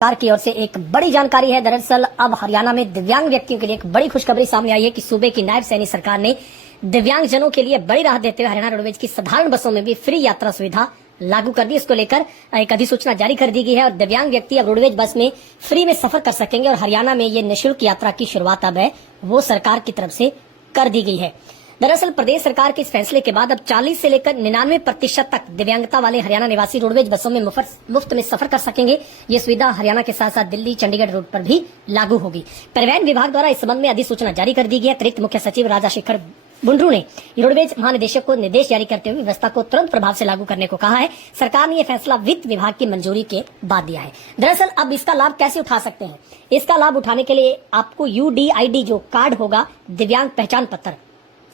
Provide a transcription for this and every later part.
सरकार की ओर से एक बड़ी जानकारी है। दरअसल अब हरियाणा में दिव्यांग व्यक्तियों के लिए एक बड़ी खुशखबरी सामने आई है कि सूबे की नायब सैनी सरकार ने दिव्यांग जनों के लिए बड़ी राहत देते हुए हरियाणा रोडवेज की साधारण बसों में भी फ्री यात्रा सुविधा लागू कर दी। इसको लेकर एक अधिसूचना जारी कर दी गई है और दिव्यांग व्यक्ति अब रोडवेज बस में फ्री में सफर कर सकेंगे और हरियाणा में ये निःशुल्क यात्रा की शुरुआत अब है वो सरकार की तरफ से कर दी गई है। दरअसल प्रदेश सरकार के इस फैसले के बाद अब 40 से लेकर 99% तक दिव्यांगता वाले हरियाणा निवासी रोडवेज बसों में मुफ्त में सफर कर सकेंगे। ये सुविधा हरियाणा के साथ साथ दिल्ली चंडीगढ़ रूट पर भी लागू होगी। परिवहन विभाग द्वारा इस संबंध में अधिसूचना जारी कर दी गई है। अतिरिक्त मुख्य सचिव राजाशेखर बुंडरू ने रोडवेज महानिदेशक को निर्देश जारी करते हुए व्यवस्था को तुरंत प्रभाव से लागू करने को कहा है। सरकार ने यह फैसला वित्त विभाग की मंजूरी के बाद दिया है। दरअसल अब इसका लाभ कैसे उठा सकते हैं? इसका लाभ उठाने के लिए आपको UDID जो कार्ड होगा, दिव्यांग पहचान पत्र,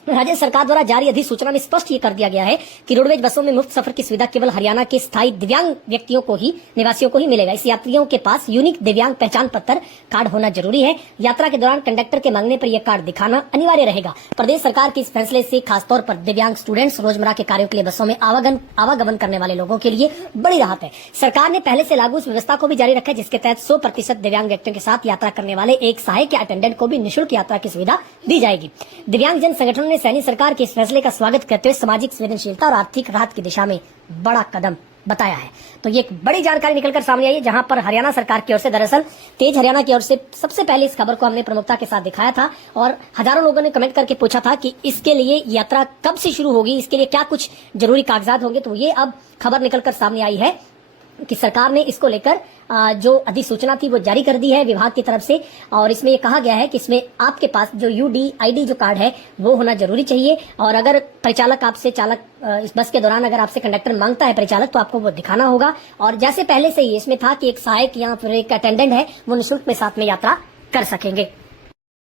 राज्य सरकार द्वारा जारी अधिसूचना में स्पष्ट ये कर दिया गया है कि रोडवेज बसों में मुफ्त सफर की सुविधा केवल हरियाणा के स्थायी दिव्यांग व्यक्तियों को ही, निवासियों को ही मिलेगा। इस यात्रियों के पास यूनिक दिव्यांग पहचान पत्र कार्ड होना जरूरी है। यात्रा के दौरान कंडक्टर के मांगने पर यह कार्ड दिखाना अनिवार्य रहेगा। प्रदेश सरकार के इस फैसले से खासतौर पर दिव्यांग स्टूडेंट्स, रोजमर्रा के कार्यों के लिए बसों में आवागमन करने वाले लोगों के लिए बड़ी राहत है। सरकार ने पहले से लागू इस व्यवस्था को भी जारी रखा है, जिसके तहत 100% दिव्यांग व्यक्तियों के साथ यात्रा करने वाले एक सहायक या अटेंडेंट को भी निःशुल्क यात्रा की सुविधा दी जाएगी। दिव्यांग जन संगठनों ने सैनी सरकार के इस फैसले का स्वागत करते हुए सामाजिक संवेदनशीलता और आर्थिक राहत की दिशा में बड़ा कदम बताया है। तो ये एक बड़ी जानकारी निकलकर सामने आई है, जहां पर हरियाणा सरकार की ओर से, दरअसल तेज हरियाणा की ओर से सबसे पहले इस खबर को हमने प्रमुखता के साथ दिखाया था और हजारों लोगों ने कमेंट करके पूछा था कि इसके लिए यात्रा कब से शुरू होगी, इसके लिए क्या कुछ जरूरी कागजात होंगे। तो ये अब खबर निकलकर सामने आई है कि सरकार ने इसको लेकर जो अधिसूचना थी वो जारी कर दी है विभाग की तरफ से और इसमें ये कहा गया है कि इसमें आपके पास जो UDID जो कार्ड है वो होना जरूरी चाहिए और अगर परिचालक आपसे इस बस के दौरान अगर आपसे कंडक्टर मांगता है परिचालक, तो आपको वो दिखाना होगा। और जैसे पहले से ही इसमें था कि एक सहायक या फिर एक अटेंडेंट है वो निःशुल्क में साथ में यात्रा कर सकेंगे।